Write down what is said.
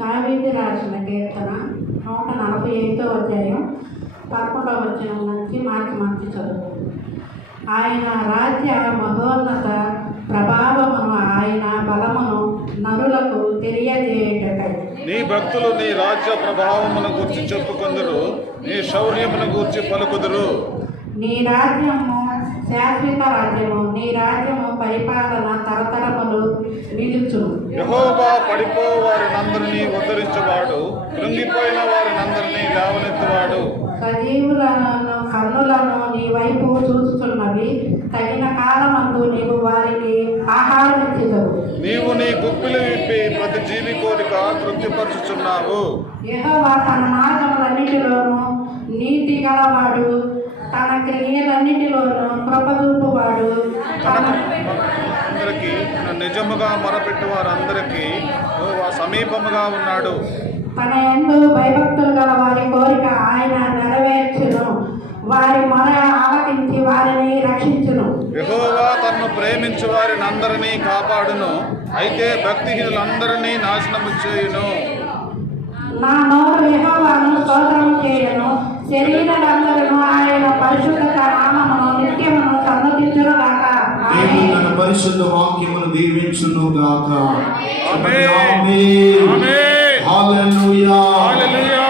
దావీదు రాసిన కీర్తన 145వ అధ్యాయం 11వ వచనం నుంచి మార్చి చదువు. ఆయన రాజ్య మహోన్నత ప్రభావమును ఆయన బలమును నరులకు తెలియజేయుటకై నీ భక్తులు నీ రాజ్య ప్రభావమును గూర్చి చెప్పుకొందురు, నీ శౌర్యమును గూర్చి పలుకుదురు. నీ రాజ్యము శాశ్వత రాజ్యము, నీ రాజ్యము పరిపాలన తరతరములు నిలుచును. యెహోవా పడిపోవారినందరినీ ఉద్ధరించువాడు, కృంగిపోయిన వారినందరినీ లేవనెత్తువాడు. సజీవులను కన్నులను నీ వైపు చూస్తున్నవి, తగిన కాలమందు నీవు వారికి ఆహారం ఇచ్చేదవు. నీవు నీ గుప్పిలు విప్పి ప్రతి జీవి కోరిక తృప్తిపరచుచున్నావు. యెహోవా తన మార్గములన్నిటిలోనూ నీతి గలవాడు, తన క్రియలన్నిటిలోనూ కృప చూపువాడు. అందరికీ నిజముగా మొరపెట్టు వారందరికీ యెహోవా సమీపముగా ఉన్నాడు. తన యందు భయభక్తులు గల వారి కోరిక ఆయన నెరవేర్చును, వారి మొర ఆలకించి వారిని రక్షించును. యెహోవా తన్ను ప్రేమించు వారిని అందరినీ కాపాడును, అయితే భక్తిహీనులందరినీ నాశనము చేయును. నా నోరు యెహోవాను స్తోత్రం చేయును, శరీరులందరూ ఆయన పరిశుద్ధ నామమును నిత్యమును సన్నతించునుగాక. తన పరిశుద్ధ వాక్యమును దీవించునుగాక. ఆమేన్. హల్లెలూయా. హల్లెలూయా.